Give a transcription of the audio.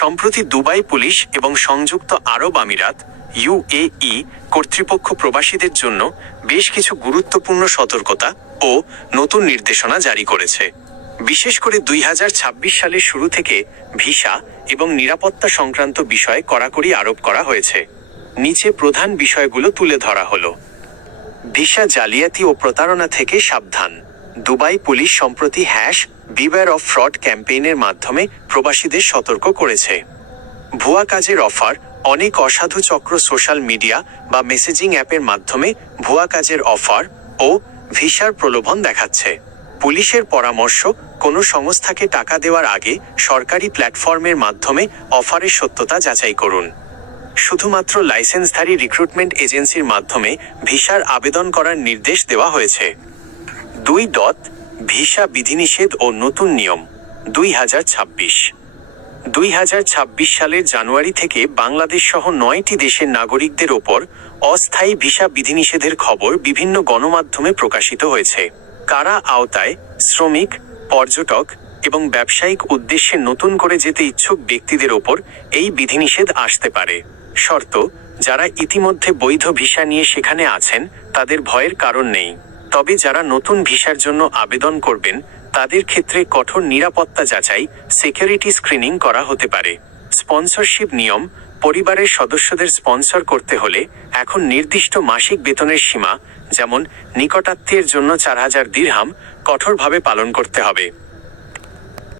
সম্প্রতি Dubai police এবং সংযুক্ত আরব আমিরাত UAE কর্তৃপক্ষ প্রবাসীদের জন্য বেশ কিছু গুরুত্বপূর্ণ সতর্কতা ও নতুন নির্দেশনা জারি করেছে। বিশেষ করে 2026 সালের শুরু থেকে ভিসা এবং নিরাপত্তা সংক্রান্ত বিষয়ে কড়াকড়ি আরোপ করা হয়েছে। নিচে প্রধান বিষয়গুলো তুলে ধরা হলো। ভিসা জালিয়াতি ও প্রতারণা থেকে সাবধান। দুবাই পুলিশ সম্প্রতি বিওয়্যার অফ ফ্রড ক্যাম্পেইনের মাধ্যমে প্রবাসীদের সতর্ক করেছে। ভুয়া কাজের অফার। অনেক অসাধু চক্র সোশ্যাল মিডিয়া বা মেসেজিং অ্যাপের মাধ্যমে ভুয়া কাজের অফার ও ভিসার প্রলোভন দেখাচ্ছে। পুলিশের পরামর্শ, কোনো সংস্থাকে টাকা দেওয়ার আগে সরকারি প্ল্যাটফর্মের মাধ্যমে অফারের সত্যতা যাচাই করুন। শুধুমাত্র লাইসেন্সধারী রিক্রুটমেন্ট এজেন্সির মাধ্যমে ভিসার আবেদন করার নির্দেশ দেওয়া হয়েছে। 2. ভিসা বিধিনিষেধ ও নতুন নিয়ম। 2026 সালের জানুয়ারি থেকে বাংলাদেশ সহ 9টি দেশের নাগরিকদের ওপর অস্থায়ী ভিসা বিধিনিষেধের খবর বিভিন্ন গণমাধ্যমে প্রকাশিত হয়েছে। কারা আওতায়? শ্রমিক, পর্যটক এবং ব্যবসায়িক উদ্দেশ্যে নতুন করে যেতে ইচ্ছুক ব্যক্তিদের ওপর এই বিধিনিষেধ আসতে পারে। শর্ত: যারা ইতিমধ্যে বৈধ ভিসা নিয়ে সেখানে আছেন তাদের ভয়ের কারণ নেই। তবে যারা নতুন ভিসার জন্য আবেদন করবেন তাদের ক্ষেত্রে কঠোর নিরাপত্তা যাচাই সিকিউরিটি স্ক্রিনিং করা হতে পারে। স্পন্সরশিপ নিয়ম। পরিবারের সদস্যদের স্পন্সর করতে হলে এখন নির্দিষ্ট মাসিক বেতনের সীমা, যেমন নিকটাত্মীয়ের জন্য 4000 দিরহাম, কঠোরভাবে পালন করতে হবে।